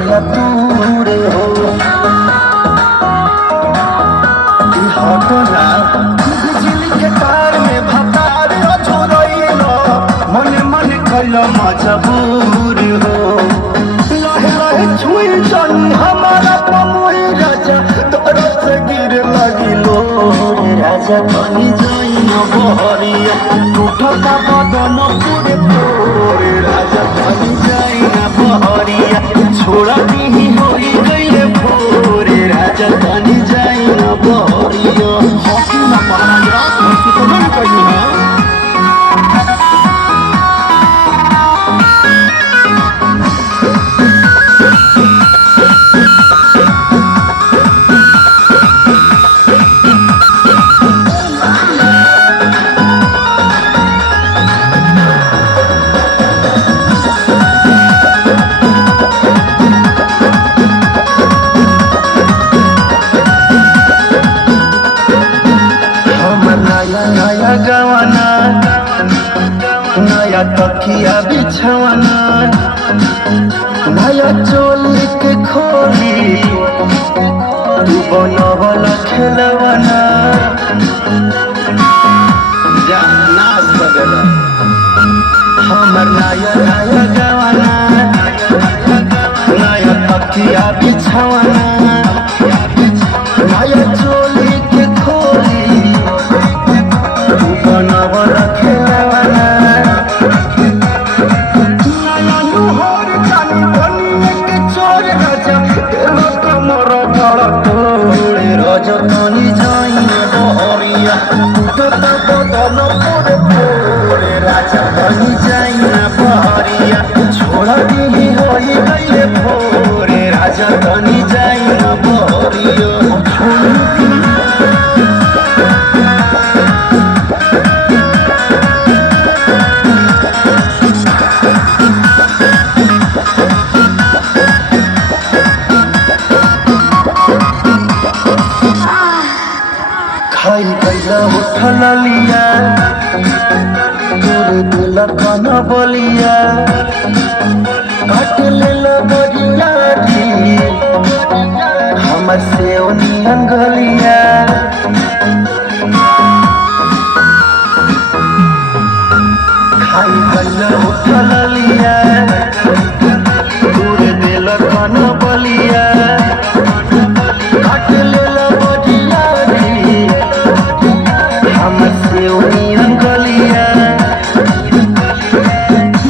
रहिया दूर हो हटना बिजली के तार में भतार अझुरइल मन मन कैल मजबूर हो लहे लहे छुई जन हमारा पमुई राजा तोर से गिर लगिलो राजा बनी जाइन बहरिया टूटता बदन पूरे पूरे राजा बनी जाइन बहरिया छोड़ा दी होई गइले भोरे राजा बनी जाइन बहरिया हॉकी ना महाराज हॉकी तो नहीं कही है नया गवाना नया तकिया बिछवाना नया चोली के खोली तू बनवल खेलवाना जा नाच बदला हमर नया नया गवाना नया तकिया बिछवाना नया चोली के खोली बनवर खेलवाना नया नुहर जानी बनिए के चोर राजा तेरा कमर बड़ा तोड़े राजा तनी जाइन बहरिया टूटता बदन पूरे पूरे राजा तनी जाइन बहरिया छोड़ा दी होई गइले भोरे राजा तनी जाइन बहरिया खाई कैला उठल लिया तोरे दिल कन बलिया काट ले बरिया हमर से ओनियन गलिया खाई कैला उठल लिया तोरे दिल कन बलिया काट ले गलिया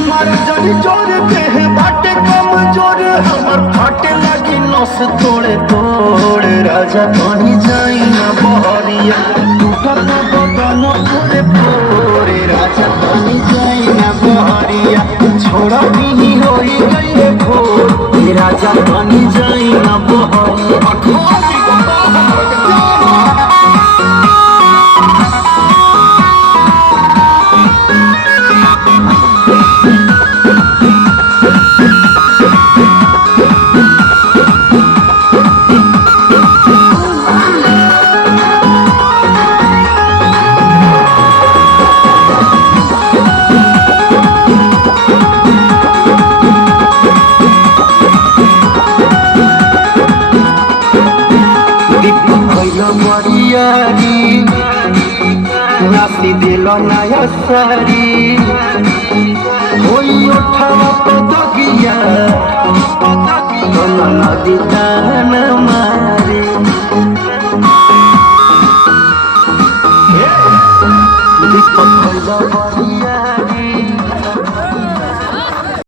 मारे जड़ी जोर के बाटे कम जोर हमर फाटे लगी नस तोड़े तोड़े राजा बनी जाइन बहरिया टूटता बदन पूरे पूरे राजा बनी जाइन बहरिया छोड़ा दी होई गइले भोर राजा बनी जाइन बहरिया मरियारी नासी दिल नया सारी होई उठावा पदगिया नदी तान मारी